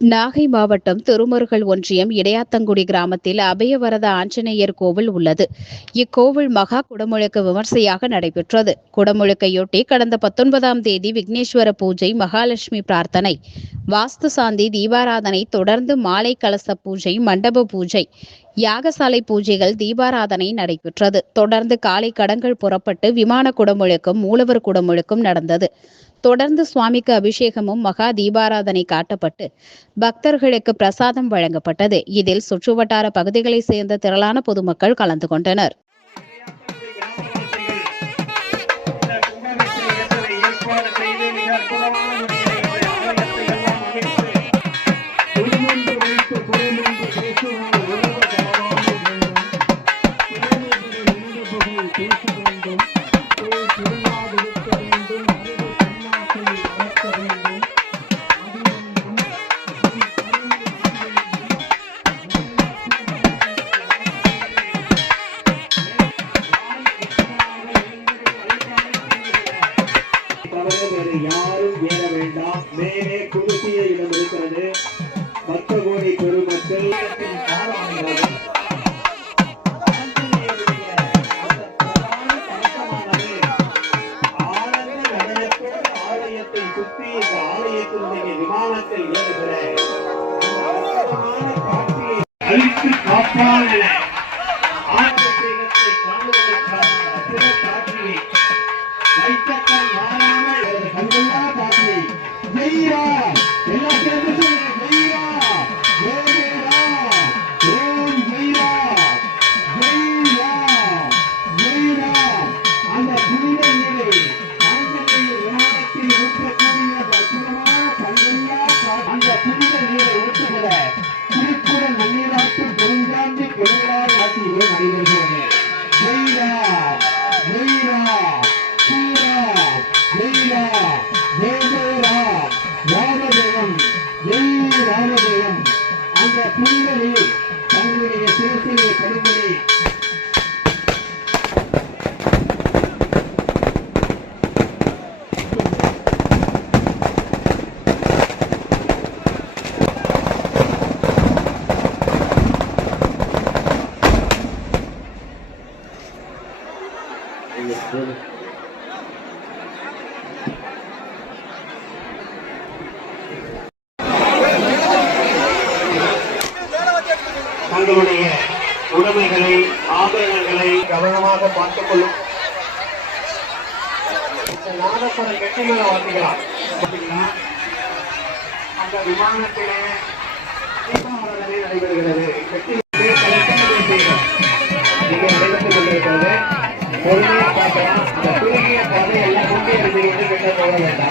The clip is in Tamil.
நாகை மாவட்டம் திருமருகல் ஒன்றியம் இடையாத்தங்குடி கிராமத்தில் அபயவரத ஆஞ்சநேயர் கோவில் உள்ளது. இக்கோவில் மகா குடமுழுக்கு விமர்சையாக நடைபெற்றது. குடமுழுக்கையொட்டி கடந்த 19ஆம் தேதி விக்னேஸ்வர பூஜை, மகாலட்சுமி பிரார்த்தனை, வாஸ்து சாந்தி, தீபாராதனை, தொடர்ந்து மாலை கலச பூஜை, மண்டப பூஜை, யாகசாலை பூஜைகள், தீபாராதனை நடைபெற்றது. தொடர்ந்து காலை கடங்கள் புறப்பட்டு விமான குடமுழுக்கும், மூலவர் குடமுழுக்கும் நடந்தது. தொடர்ந்து சுவாமிக்கு அபிஷேகமும், மகா தீபாராதனை காட்டப்பட்டு பக்தர்களுக்கு பிரசாதம் வழங்கப்பட்டது. இதில் சுற்றுவட்டார பகுதிகளைச் சேர்ந்த திரளான பொதுமக்கள் கலந்து கொண்டனர். யாரும் ஏற வேண்டாம். மேலே குறுகிய இடம் இருக்கிறது. 10 கோடி பெருமக்கள் ஆலயத்தை சுற்றி இந்த ஆலயத்தினுடைய விமானத்தில் ஏறுகிற காட்சியை அழித்து காப்பான ஆன்மீகத்தை காணுவதற்கான அற்புத காட்சியை வைத்தக்கால் மாறாமல் கண்கொள்ளா காட்சி. ஜெய்ரா எல்லா சேர்ந்து ஜெய்ரா, ஜெய்ரா, ஓம் ஜெய்ரா, ஜெய்ரா, ஜெய்ரா. அந்த புனித நீரை ஆஞ்சநேயர் விமானத்தில் ஊற்றக்கூடிய அற்புதமான கண்கொள்ளா அந்த புனித நீரை ஊற்றுகிற திருக்குறள் நன்னீராட்டு பெருஞ்சாந்தி பெருங்களார் ஆட்சியிலே நடைபெறுகிறது. ஜெய்ரா, ஜெய்ரா, ராமதேவம், ஜெய் ராமதேவம். அந்த புனித நீர் தங்களுடைய சிறுசிலே கடும்படி தங்களுடைய உடைமைகளை, ஆபரணங்களை கவனமாக பார்த்துக் கொள்ளும். நாதப்பட கெட்டி மேல வாசிக்கலாம். அந்த விமானத்திலே தீபாராதனை நடைபெறுகிறது. நீங்க நடைபெற்றுக் கொண்டிருக்கிறது. பொறுமையா பார்க்கலாம். அந்த குறுகிய பாதை எல்லாம் கொண்டு இருந்து கிட்ட போக வேண்டாம்.